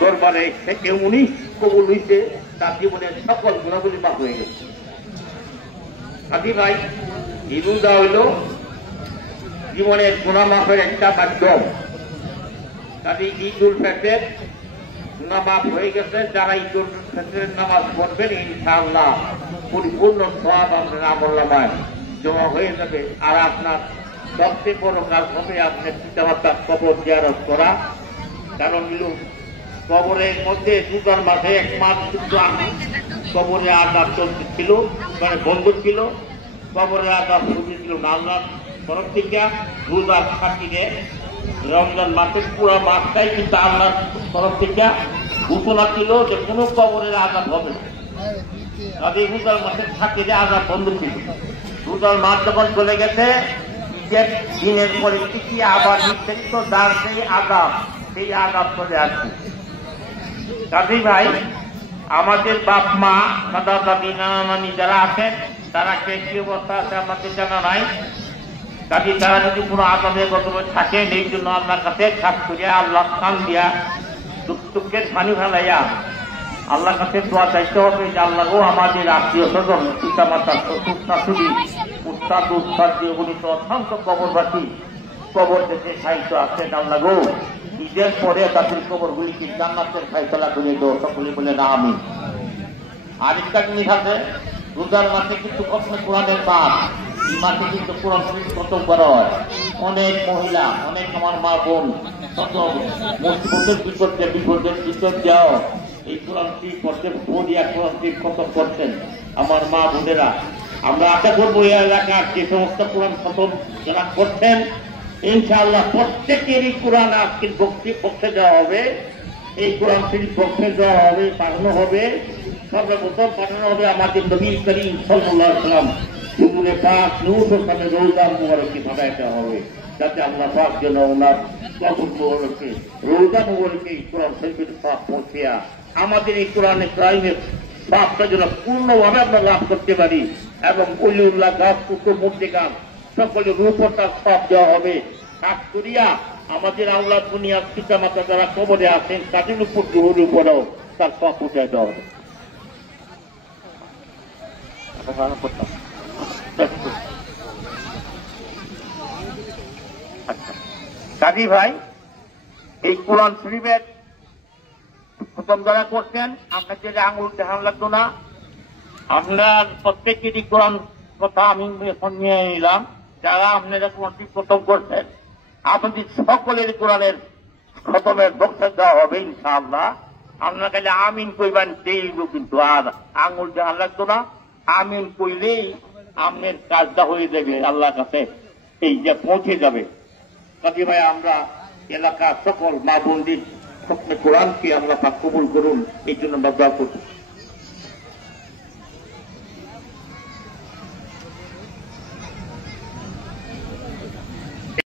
দরবারে থেকে উনি কবুল হইতে তার জীবনের সকল গুণাবলী মাফ হয়ে গেছে। কাজী ভাই এই রোজা হইল জীবনের গুনাহ মাফের একটা মাধ্যম। কাজী ঈদুল ফিতর গুনাহ মাফ হয়ে গেছে, যারা ঈদুল ফিতরের নামাজ পড়বেন ইনশাআল্লাহ পরিপূর্ণ সওয়াব আপনার আমলনামায় জমা হয়ে যাবে। আর আপনার সবচেয়ে বড় কাজ হবে আপনার পিতামাতার কবর জিয়ারত করা। কারণ কবরের মধ্যে রোজার মাসে 1 মাস কিন্তু কবরে আযাব চলতেছিল, মানে বন্ধ ছিল, কবরের আযাব শুরু ছিল না। আল্লাহর তরফ থেকে রোজা থাকিলে রমজান মাসের পুরো মাসটাই কিন্তু আল্লাহর তরফ থেকে ঘোষণা ছিল যে কোনো কবরের আযাব হবে না। কাজে রোজার মাসে থাকিলে আযাব বন্ধ ছিল। রোজার মাস যখন চলে গেছে, ঈদের দিনের পরে কি আবার নির্ধারিত যার সেই আযাব চলে আসছে। কাজী ভাই আমাদের বাপ মা দাদা দাদি নানা নানি যারা আছেন তারা কি অবস্থা আছে আমাদের জানা নাই। কাজী তারা যদি কোনো আযাবে গতরে থাকেন, এই জন্য আল্লাহর কাছে খাস করিয়া আল্লাহ কান দিয়া দুঃখের পানি ফেলাইয়া আল্লাহর কাছে দোয়া চাইতে হবে যে আল্লাহ গো আমাদের আত্মীয় স্বজন পিতা মাতা শ্বশুর শাশুড়ি উস্তাদ উস্তাদ দিয়ে গণিত অসংখ্য কবরবাসী কবর দেশে সাহিত্য আছেন, আল্লাহ গো ঈদের পরে তাদের কবরগুলিকে জান্নাতের ফায়সালা করে দাও। সকলে বলে না আমিন। আরেকটা জিনিস আছে, রোজার মাসে কিন্তু কখনো কোরআনের পাঠ, এই মাসে কিন্তু কোরআন শরীফ খতম করা হয়। অনেক মহিলা, অনেক আমার মা বোন শত মুসিবতের বিপদের ভিতর যাও এই কোরআন শরীফ পড়তে পড়িয়া কোরআন শরীফ খতম করছেন আমার মা বোনেরা। আমরা আশা করবো এই এলাকার যে সমস্ত কোরআন খতম যারা করছেন ইনশাআল্লাহ প্রত্যেকেরই কোরআন আজকের পক্ষে দেওয়া হবে। এই কোরআন শরীফ পক্ষে দেওয়া হবে, পাঠানো হবে, সর্বপ্রথম পাঠানো হবে আমাদের নবী করিম সাল্লাল্লাহু আলাইহি ওয়াসাল্লাম হুজুরে পাক নূর হোসেনের রওজা মুবারকে পাঠাইতে হবে, যাতে আল্লাহ পাক যেন ওনার কবর মুবারকে রওজা মুবারকে কোরআন শরীফের পাক পৌঁছিয়া আমাদের এই কোরআনে কারিমের পাকটা যেন পূর্ণভাবে আমরা লাভ করতে পারি। এবং ওলিউল্লাহ গাছ কুকুর মূর্তি গাছ সকলের উপর তার সব দেওয়া হবে। খাস করিয়া আমাদের আওলাদ দুনিয়ার পিতা মাতা যারা কবরে আছেন তাদের উপর জরুরি উপরেও তার সব উঠে দেওয়া হবে। কাজী ভাই এই কোরআন শরীফের প্রথম যারা করছেন আপনাকে যে আঙুল দেখান লাগতো না, আপনার প্রত্যেকেরই কোরআন কথা আমি এখন নিয়ে নিলাম। যারা আপনারা কোরআন শরীফ প্রথম করছেন আপনাদের সকলের কোরআনের খতমের বক্তব্য দেওয়া হবে ইনশাআল্লাহ। আপনার কাছে আমিন কইবেন দেইব, কিন্তু আর আঙুল দেখান লাগতো না। আমিন কইলেই আপনার কাজটা হয়ে যাবে, আল্লাহর কাছে এই যে পৌঁছে যাবে। কাজী ভাই আমরা এলাকার সকল মা বোনদের কোরআনকে আল্লাহ পাক কবুল করুন, এই জন্য আমরা দোয়া করছি।